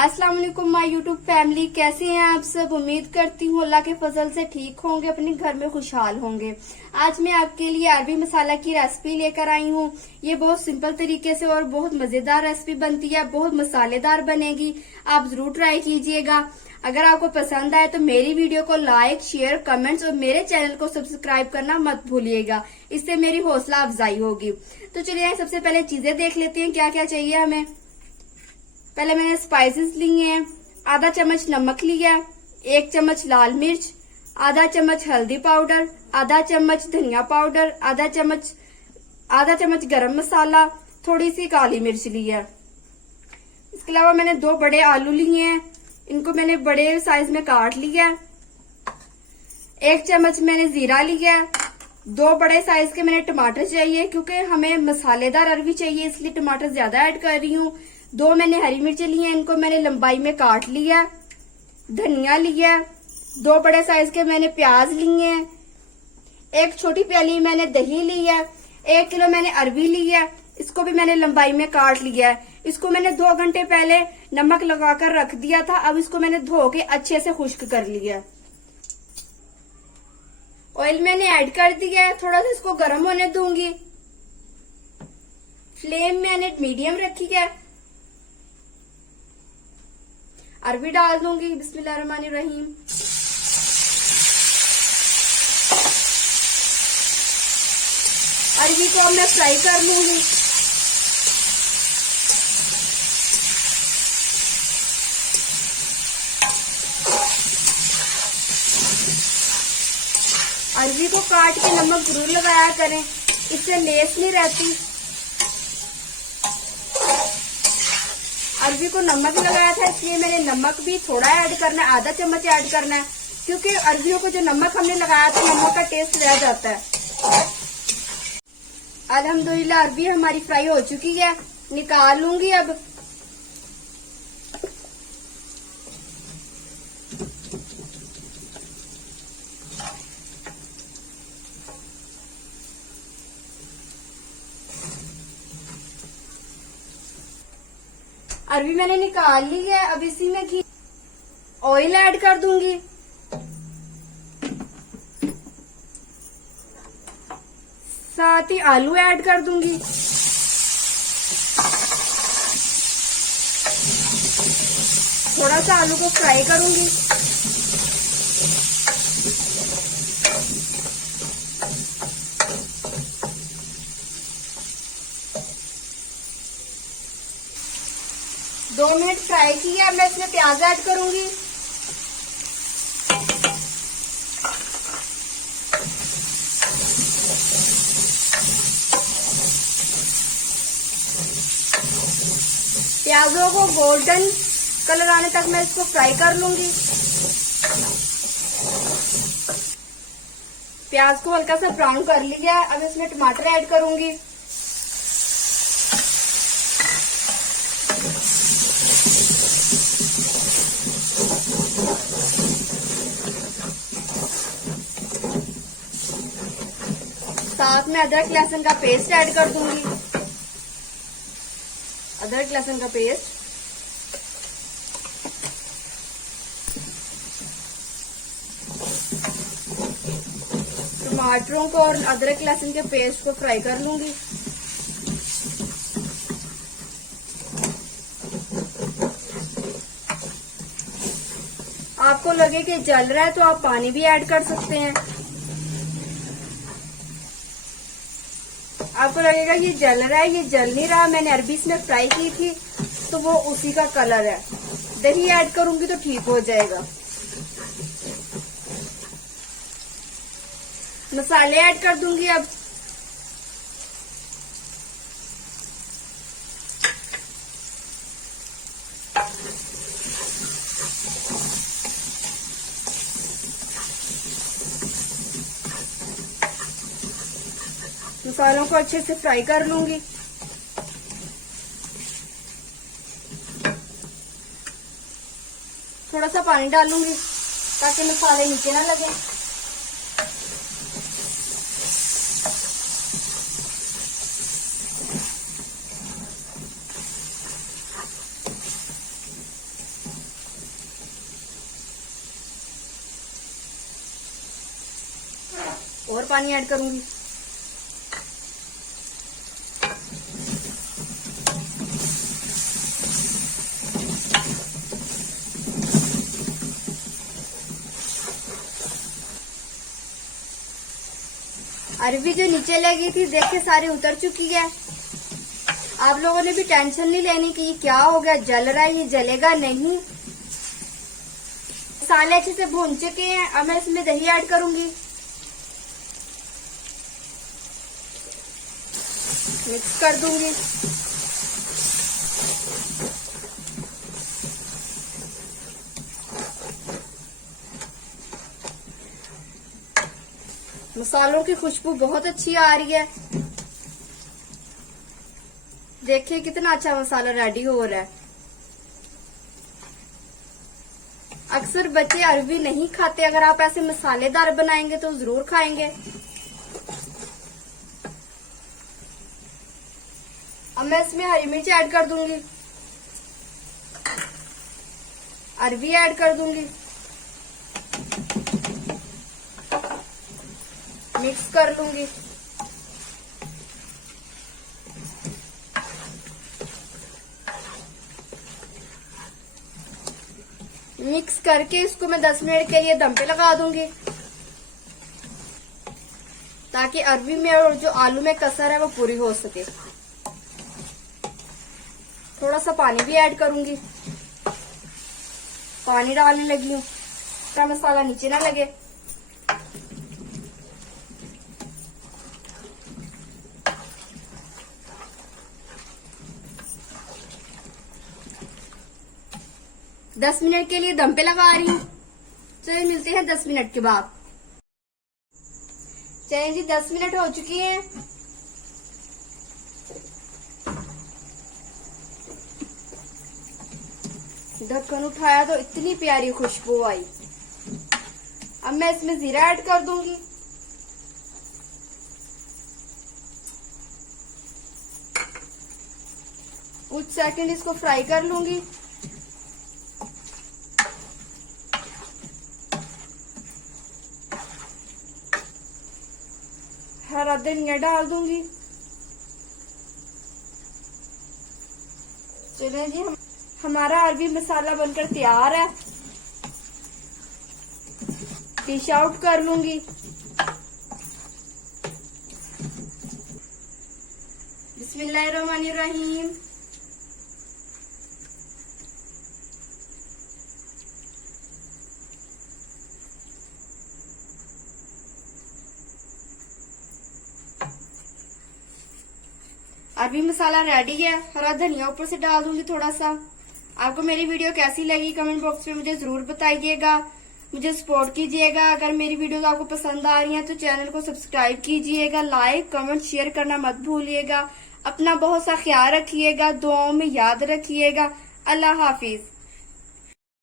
अस्सलाम वालेकुम my YouTube family, कैसे हैं आप सब। उम्मीद करती हूँ अल्लाह के फजल से ठीक होंगे, अपने घर में खुशहाल होंगे। आज मैं आपके लिए अरबी मसाला की रेसिपी लेकर आई हूँ। ये बहुत सिंपल तरीके से और बहुत मजेदार रेसिपी बनती है, बहुत मसालेदार बनेगी। आप जरूर ट्राई कीजिएगा। अगर आपको पसंद आए तो मेरी वीडियो को लाइक, शेयर, कमेंट्स और मेरे चैनल को सब्सक्राइब करना मत भूलिएगा। इससे मेरी हौसला अफजाई होगी। तो चलिए सबसे पहले चीजें देख लेते हैं क्या क्या चाहिए हमें। पहले मैंने स्पाइसेस लिए हैं। आधा चम्मच नमक लिया, 1 चम्मच लाल मिर्च, आधा चम्मच हल्दी पाउडर, आधा चम्मच धनिया पाउडर, आधा चम्मच गरम मसाला, थोड़ी सी काली मिर्च ली है। इसके अलावा मैंने 2 बड़े आलू लिए हैं, इनको मैंने बड़े साइज में काट लिया है। 1 चम्मच मैंने जीरा लिया है। 2 बड़े साइज के मैंने टमाटर चाहिए, क्योंकि हमें मसालेदार अरबी चाहिए इसलिए टमाटर ज्यादा ऐड कर रही हूँ। 2 मैंने हरी मिर्च ली है, इनको मैंने लंबाई में काट लिया। धनिया लिया, 2 बड़े साइज के मैंने प्याज लिए हैं। 1 छोटी प्याली मैंने दही ली है। 1 किलो मैंने अरबी ली है, इसको भी मैंने लंबाई में काट लिया है। इसको मैंने 2 घंटे पहले नमक लगाकर रख दिया था, अब इसको मैंने धो के अच्छे से खुश्क कर लिया। ऑयल मैंने ऐड कर दिया है, थोड़ा सा इसको गर्म होने दूंगी। फ्लेम मैंने मीडियम रखी है। अरबी डाल दूंगी। बिस्मिल्लाहिर्रहमानिर्रहीम। अरबी को अब मैं फ्राई कर लूंगी। अरबी को काट के नमक जरूर लगाया करें, इससे लेस नहीं रहती। अरबी को नमक लगाया था इसलिए मैंने नमक भी थोड़ा ऐड करना है, आधा चम्मच ऐड करना है, क्योंकि अरबियों को जो नमक हमने लगाया था नमक का टेस्ट रह जाता है। अल्हम्दुलिल्लाह अरबी हमारी फ्राई हो चुकी है, निकाल लूंगी अब। अरबी मैंने निकाल ली है, अब इसी में घी ऑयल ऐड कर दूंगी। साथ ही आलू ऐड कर दूंगी। थोड़ा सा आलू को फ्राई करूंगी। दो मिनट फ्राई किया, मैं इसमें प्याज ऐड करूंगी। प्याजों को गोल्डन कलर आने तक मैं इसको फ्राई कर लूंगी। प्याज को हल्का सा ब्राउन कर लिया, अब इसमें टमाटर ऐड करूंगी। साथ में अदरक लहसुन का पेस्ट ऐड कर दूंगी। अदरक लहसुन का पेस्ट, टमाटरों को और अदरक लहसुन के पेस्ट को फ्राई कर लूंगी। आपको लगे कि जल रहा है तो आप पानी भी ऐड कर सकते हैं। आपको लगेगा ये जल रहा है, ये जल नहीं रहा, मैंने अरबी इसमें फ्राई की थी तो वो उसी का कलर है। दही ऐड करूंगी तो ठीक हो जाएगा। मसाले ऐड कर दूंगी अब। मसालों को अच्छे से फ्राई कर लूंगी। थोड़ा सा पानी डालूंगी ताकि मसाले नीचे ना लगे। और पानी ऐड करूंगी। अरबी जो नीचे लगी थी देख के सारी उतर चुकी है। आप लोगों ने भी टेंशन नहीं लेनी कि ये क्या हो गया, जल रहा है, ये जलेगा नहीं। मसाले अच्छे से भून चुके हैं। अब मैं इसमें दही ऐड करूंगी, मिक्स कर दूंगी। मसालों की खुशबू बहुत अच्छी आ रही है। देखिए कितना अच्छा मसाला रेडी हो रहा है। अक्सर बच्चे अरबी नहीं खाते, अगर आप ऐसे मसालेदार बनाएंगे तो जरूर खाएंगे। अब मैं इसमें हरी मिर्च ऐड कर दूंगी, अरबी ऐड कर दूंगी, मिक्स कर लूंगी। मिक्स करके इसको मैं 10 मिनट के लिए दम पे लगा दूंगी, ताकि अरबी में और जो आलू में कसर है वो पूरी हो सके। थोड़ा सा पानी भी ऐड करूंगी, पानी डालने लगी हूँ ताकि मसाला नीचे ना लगे। दस मिनट के लिए दम पे लगा रही हूँ। चलिए मिलते हैं 10 मिनट के बाद। चलिए जी 10 मिनट हो चुकी हैं। ढक्कन उठाया तो इतनी प्यारी खुशबू आई। अब मैं इसमें जीरा ऐड कर दूंगी, कुछ सेकंड इसको फ्राई कर लूंगी। हरा धनिया डाल दूंगी। चलिए जी हमारा अरबी मसाला बनकर तैयार है। डिश आउट कर लूंगी। बिस्मिल्लाहिर्रहमानिर्रहीम। अरबी मसाला रेडी है। हरा धनिया ऊपर से डाल दूंगी थोड़ा सा। आपको मेरी वीडियो कैसी लगी कमेंट बॉक्स में मुझे जरूर बताइएगा। मुझे सपोर्ट कीजिएगा। अगर मेरी वीडियोस आपको पसंद आ रही हैं तो चैनल को सब्सक्राइब कीजिएगा। लाइक कमेंट शेयर करना मत भूलिएगा। अपना बहुत सा ख्याल रखिएगा, दुआओं में याद रखिएगा। अल्लाह हाफिज।